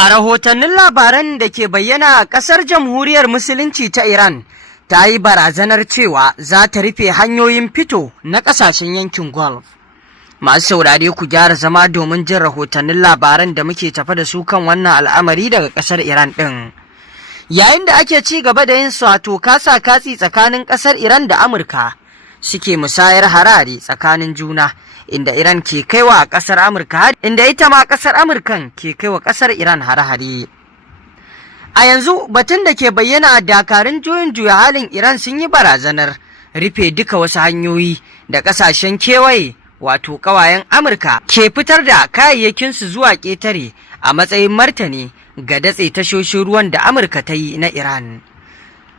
A rahotannin labaran da ke bayyana, ƙasar Jamhuriyar Musulunci ta Iran ta yi barazanar cewa za ta rufe hanyoyin fito na ƙasashen yankin Gulf. Masu saurare ku gyara zama domin jin rahotannin labaran da muke tafa da su kan wannan al'amari daga ƙasar Iran ɗin. Yayin da ake ci gaba da yin sato kasa katsi tsakanin ƙasar Iran da Amurka, suke musayar harare tsakanin juna, inda Iran ke kaiwa ƙasar Amurka, inda ita ma ƙasar Amurkan ke kaiwa ƙasar Iran hare-hare. A yanzu batun da ke bayyana a dakarun juyin juya halin Iran sun yi barazanar rufe duka wasu hanyoyi da ƙasashen kewaye wato ƙawayen Amurka ke fitar da kayayyakinsu zuwa ƙetare a matsayin martani ga datse tashoshin ruwan da Amurka ta yi na Iran.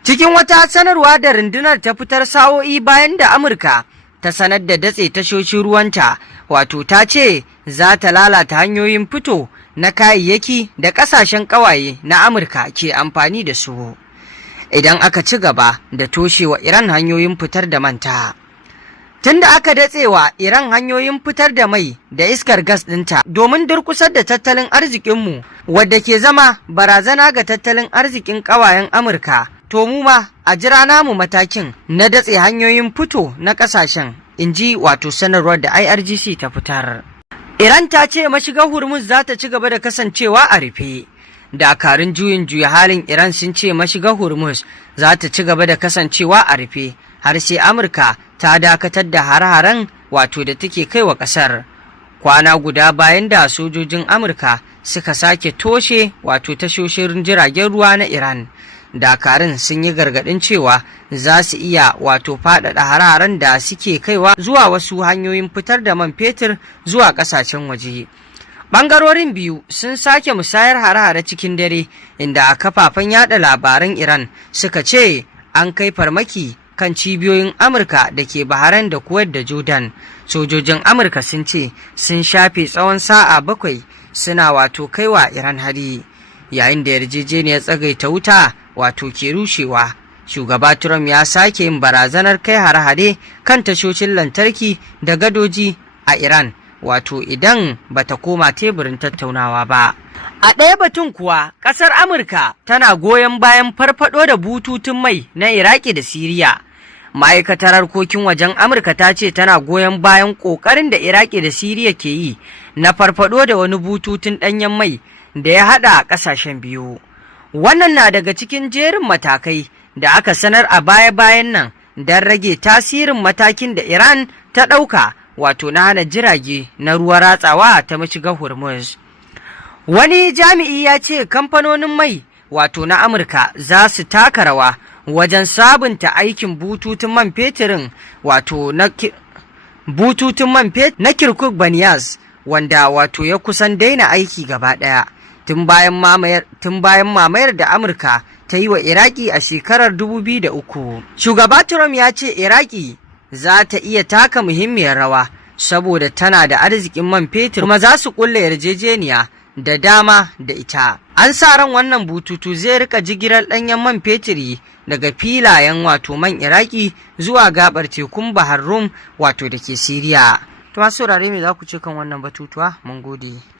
Cikin wata sanarwa da rundunar ta fitar sa'o'i bayan da Amurka ta sanar da datse tashoshin ruwanta, wato ta ce za ta lalata hanyoyin fito na kayayyaki da ƙasashen ƙawaye na Amurka ke amfani da su idan aka ci gaba da toshewa Iran hanyoyin fitar da manta. Tunda aka datsewa Iran hanyoyin fitar da mai da iskar gas ɗinta domin durkusar da tattalin arzikinmu, wadda ke zama barazana ga tattalin arzikin ƙawayen Amurka, to mu ma a jira namu matakin na datse hanyoyin fito na ƙasashen, in ji wato sanarwar da IRGC ta fitar. Iran ta ce mashigar Hormuz za ta ci gaba da kasancewa a rufe. Dakarun juyin juya halin Iran sun ce mashigar Hormuz za ta ci gaba da kasancewa a rufe har sai Amurka ta dakatar da hare-haren wato da take kai wa ƙasar. Kwana guda bayan da sojojin Amurka suka sake toshe wato tashoshin jiragen ruwa na Iran, dakarun sun yi gargaɗin cewa za su iya wato faɗaɗa hare-haren da suke kaiwa zuwa wasu hanyoyin fitar da man fetur zuwa ƙasashen waje. Ɓangarorin biyu sun sake musayar hare-hare cikin dare, inda a kafafen yada labaran Iran suka ce an kai farmaki kan cibiyoyin Amurka da ke Bahrain da Kuwait da Jordan. Sojojin Amurka sun ce sun shafe tsawon sa'a 7 suna wato kaiwa Iran hari. Yayin da yarjejeniyar tsagaita wuta wato ke rushewa, shugaba Trump ya sake yin barazanar kai hare-hare kan tashoshin lantarki da gadoji a Iran, wato idan bata koma teburin tattaunawa ba. A ɗaya batun kuwa, ƙasar Amurka tana goyon bayan farfaɗo da bututun mai na Iraki da Siriya. Ma'aikatar harkokin wajen Amurka ta ce tana goyon bayan ƙoƙarin da Iraki da Siriya ke yi na farfaɗo da wani bututun ɗanyen mai da ya haɗa ƙasashen biyu. Wannan na daga cikin jerin matakai da aka sanar a baya-bayan nan don rage tasirin matakin da Iran ta ɗauka, wato na hana jirage na ruwa ratsawa ta mashigar Hormuz. Wani jami'i ya ce kamfanonin mai wato na Amurka za su taka rawa wajen sabunta aikin bututun man fetirin wato na bututun man fetur na Kirkuk Banyas, wanda wato ya kusan daina aiki gaba ɗaya tun bayan mamayar da Amurka ta yi wa Iraki a shekarar 2003. Shugaba Trump ya ce Iraki za ta iya taka muhimmiyar rawa saboda tana da arzikin man fetur kuma za su kulle yarjejeniya da dama da ita. An sa ran wannan bututu zai rika jigilar ɗanyen man fetiri daga filayen wato man Iraki zuwa gabar tekun Bahar Rum wato da ke Siriya. To masu saurare me za ku ce kan wannan batutuwa? Mun gode.